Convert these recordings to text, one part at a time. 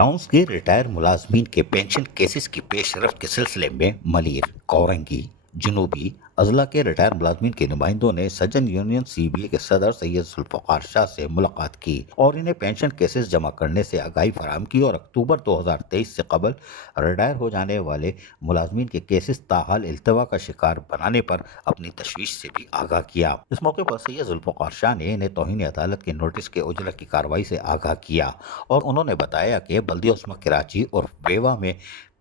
Towns के retire मुलाजमीन के pension cases की पेशरफ्त के सिलसिले में मलिर, कोरंगी, जनूबी अजला के रिटायर मुलाजमीन के नुमाइंदों ने सज्जन यूनियन CBA के सदर सैयद जुल्फ़िकार शाह से मुलाकात की और इन्हें पेंशन केसेस जमा करने से आगाही फराहम की और अक्टूबर 2023 से कबल रिटायर हो जाने वाले मुलाजमीन के केसेस ताहाल इल्तवा का शिकार बनाने पर अपनी तशवीश से भी आगाह किया। इस मौके पर सैयद जुल्फ़िकार शाह ने इन्हें तौहीन अदालत के नोटिस के उजरा की कार्रवाई से आगाह किया और उन्होंने बताया कि बल्दिया उस्मा कराची और वेवा में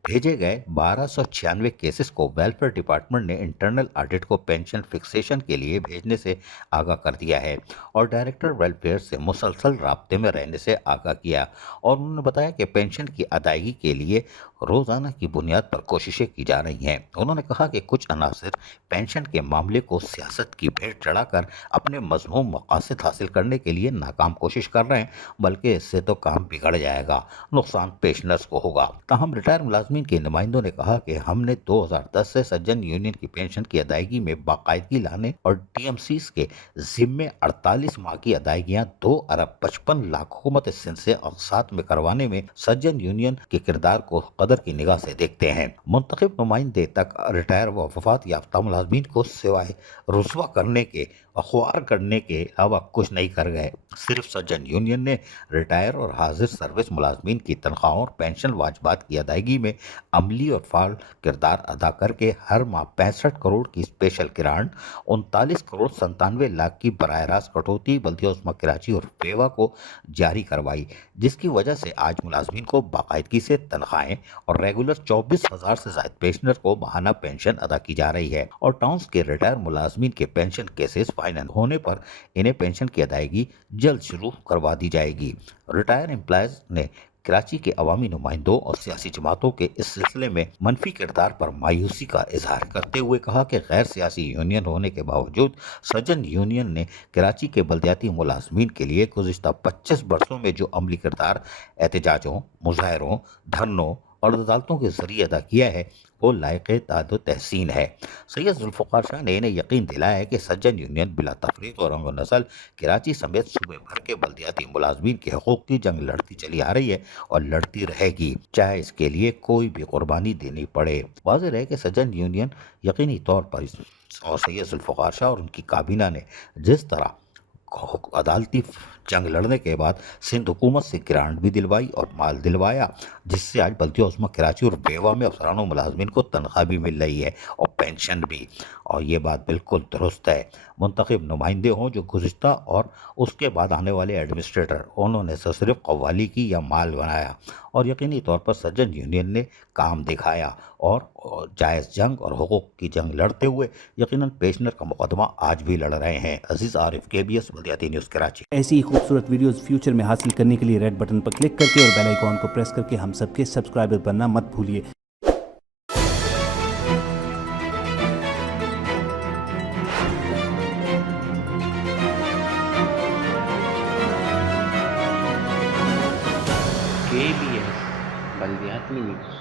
भेजे गए 1296 केसेस को वेलफेयर डिपार्टमेंट ने इंटरनल ऑडिट को पेंशन फिक्सेशन के लिए भेजने से आगाह कर दिया है और डायरेक्टर वेलफेयर से मुसलसल राब्ते में रहने से आगाह किया और उन्होंने बताया कि पेंशन की अदायगी के लिए रोज़ाना की बुनियाद पर कोशिशें की जा रही हैं। उन्होंने कहा कि कुछ अनासर पेंशन के मामले को सियासत की भेंट चढ़ाकर अपने मज़मूम मकासद हासिल करने के लिए नाकाम कोशिश कर रहे हैं, बल्कि इससे तो काम बिगड़ जाएगा, नुकसान पेशनर्स को होगा। ताहम रिटायर मुलाजमीन के नुमाइंदों ने कहा कि हमने 2010 से सज्जन यूनियन की पेंशन की अदायगी में बाकायदगी लाने और TMCs के जिम्मे 48 माह की अदायगियां 2 अरब 55 लाख हुकूमत सिंध से अक़सात में करवाने में सज्जन यूनियन के किरदार को कदर की निगाह से देखते हैं। मुंतखब नुमाइंदे तक रिटायर व वफात याफ्ता मुलाजमीन को सिवाय रुस्वा करने के, अखबार करने के अलावा कुछ नहीं कर गए। सिर्फ सज्जन यूनियन ने रिटायर और हाजिर सर्विस मुलाजमीन की तनख्वाहों और पेंशन वाजबात की अदायगी में अमली और फाल किरदार अदा करके हर माह 65 करोड़ की स्पेशल ग्रांट, 39 करोड़ 97 लाख की बराह रास्त कटौती बल्दिया उस्मा कराची और वेवा को जारी करवाई, जिसकी वजह से आज मुलाजमीन को बाकायदगी से तनख्वाहें और रेगुलर 24,000 से ज्यादा पेंशनर को माहाना पेंशन अदा की जा रही है और टाउन्स के रिटायर मुलाजमीन के पेंशन केसेस फाइनल होने पर इन्हें पेंशन की अदायगी जल्द शुरू करवा दी जाएगी। रिटायर एम्प्लॉयज ने कराची के अवामी नुमाइंदों और सियासी जमातों के इस सिलसिले में मनफी किरदार पर मायूसी का इजहार करते हुए कहा कि गैर सियासी यूनियन होने के बावजूद सज्जन यूनियन ने कराची के बल्दियाती मुलाजमीन के लिए गुज़िश्ता 25 बरसों में जो अमली किरदार एहतजाजों, मुजाहरों, धरनों और अदालतों के जरिए अदा किया है वो लायक तादो तहसीन है। सैयद जुल्फ़िकार शाह ने इन्हें यकीन दिलाया है कि सज्जन यूनियन बिला तफरीक और रंग नस्ल कराची समेत सूबे भर के बल्दियाती मुलाजमीन के हकूक़ की जंग लड़ती चली आ रही है और लड़ती रहेगी, चाहे इसके लिए कोई भी कुर्बानी देनी पड़े। वाज़ेह है कि सज्जन यूनियन यकीनी तौर पर और सैयद जुल्फ़िकार शाह और उनकी काबीना ने जिस तरह अदालती जंग लड़ने के बाद सिंध हुकूमत से ग्रांट भी दिलवाई और माल दिलवाया, जिससे आज बल्दिया उस्मा कराची और वेवा में अफसरान मुलाजमीन को तनख्वाह भी मिल रही है और पेंशन भी, और ये बात बिल्कुल दुरुस्त है। मुंतखब नुमाइंदे हों जो गुज़िश्ता और उसके बाद आने वाले एडमिनिस्ट्रेटर, उन्होंने सिर्फ कव्वाली की या माल बनाया और यकीनी तौर पर सज्जन यूनियन ने काम दिखाया और जायज़ जंग और हुकूक की जंग लड़ते हुए यकीनन पेशनर का मुकदमा आज भी लड़ रहे हैं। अजीज़ आरिफ, KBS बल्दियाती न्यूज़ कराची। ऐसी ही खूबसूरत वीडियोस फ्यूचर में हासिल करने के लिए रेड बटन पर क्लिक करके और बेल आइकॉन को प्रेस करके हम सबके सब्सक्राइबर बनना मत भूलिए। KBS बल्दियाती न्यूज़।